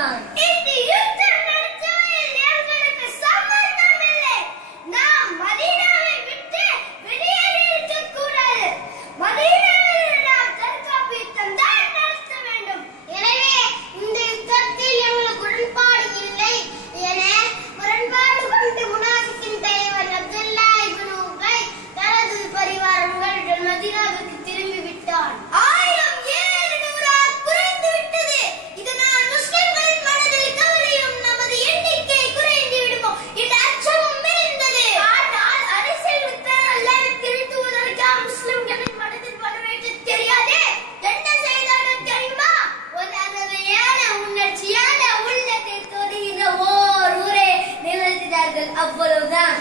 விட்டான். அவ்வளவுதான்.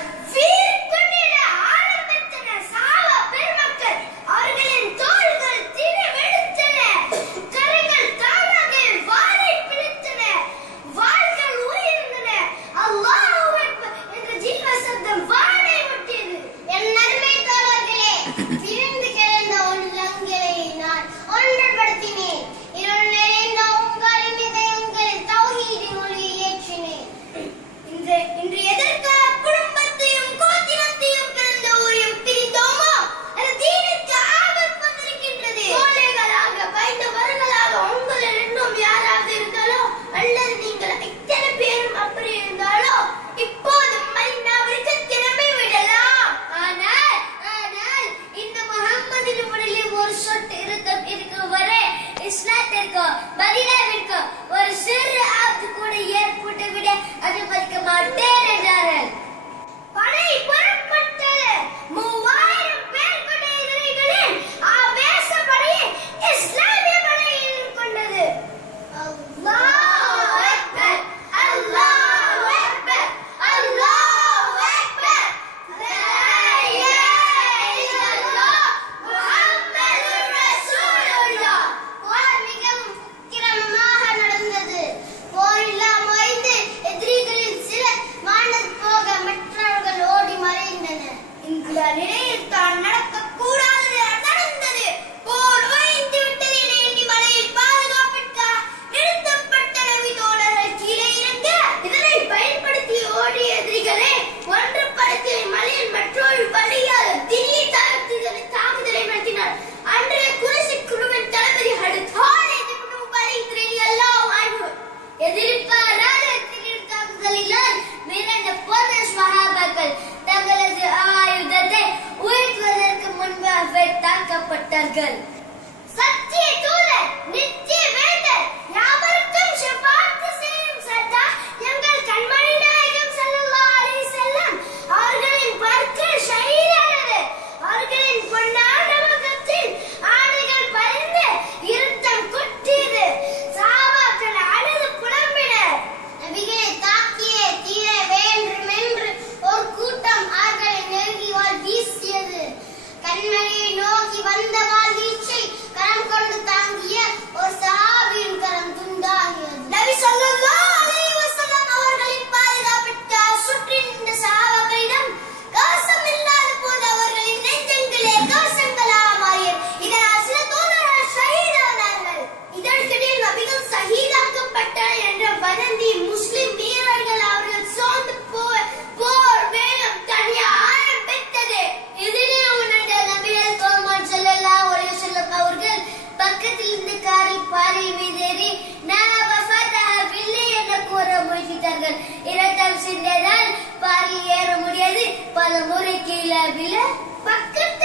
ஒரு சிறு ஆபத்து கூட ஏற்பட்டு விட அனுமதிக்க மாட்டேன் என்றார்கள். படை புறப்பட்டது. 3000 பேர் கொண்ட எதிரிகளின் ஆவேச படையை இஸ்லாமிய படை எதிர்கொண்டது. அல்லாஹ் அக்பர், அல்லாஹ் அக்பர், அல்லாஹ் அக்பர், லா இலாஹா இல்லல்லாஹ், முஹம்மதுர் ரசூலுல்லாஹ். போர் மிகவும் உக்கிரமாக நடந்தது. போரெல்லாம் ஓய்ந்து எதிரிகளில் சிலர் மாண்டது போக மற்றவர்கள் ஓடி மறைந்தனர். இந்த நிலையில் தான் நடக்கக்கூடாதது நடந்தது. போர் ஓய்ந்து விட்டது என எண்ணி மலையில் பாதுகாப்பிற்காக நிறுத்தப்பட்ட நபி தோழர்கள் கீழே இறங்க இதனை பயன்படுத்தி ஓடிய எதிரிகளை ஒன்றுபடுத்தி மலையில் மற்றொரு வழியாக திடீர் தாக்குதலை நடத்தினார். அன்றைய குறைசி குழுவின் தளபதி ஹலித் இப்னு வலீத் ரலியல்லாஹு அன்ஹு எதிர்பாராத திடீர் தாக்குதலினால் மிரண்ட போன சஹாபாக்கள் தங்களது ஆயுதத்தை உயர்த்துவதற்கு முன்பாக தாக்கப்பட்டார்கள். சத்திய தூதர், நித்திய வேந்தர், யாவருக்கும் ஷஃபாஅத் செய்யும் சர்தார் எங்கள் கண்மணி நாயகம் ஸல்லல்லாஹு அலைஹி வஸல்லம் அவர்களின் பற்கள் ஷஹீதானது. அவர்களின் பொன்னான முகத்தில் ஆடைகள் பறந்து இரத்தம் கொட்டியது. சஹாபாக்கள் அழுது புலம்பினர். நபிகளை தாக்கியே தீர வேண்டும் என்று ஒரு கூட்டம் அவர்களை நெருங்கி வாள் வீசியது. கண்மணியை நோக்கி வந்த வாள் வீச்சை கரம் கொண்டு தாங்கிய ஒரு சஹாபியின் கரம் துண்டாகியது. நபி ஸல்லல்லாஹு அலைஹி வஸல்லம் அவர்களின் பாதுகாப்பிற்காக சுற்றி நின்ற சஹாபாக்களிடம் கவசம் இல்லாத போது அவர்களின் நெஞ்சங்களே கவசங்களாக மாறியது. இதனால் சில தோழர்கள் ஷஹீதானார்கள். இதற்கிடையில் நபிகள் ஷஹீதாக்கப்பட்டார் என்ற வதந்தி முஸ்லிம் வீரர்கள் அவர்கள் சோர்ந்து போர் வேகம் தனிய ஆரம்பித்தது. இதிலே உணர்ந்த நபிகள் பெருமான் ஸல்லல்லாஹு அலைஹி வஸல்லம் அவர்கள் பக்கத்தில் இருந்த காரில் பாறை மீதேறி வில்லை என கூற முயற்சித்தார்கள். இரத்தம் சிந்ததால் பாறையில் ஏற முடியாது. பல முறை கீழே விழ பக்கத்தில்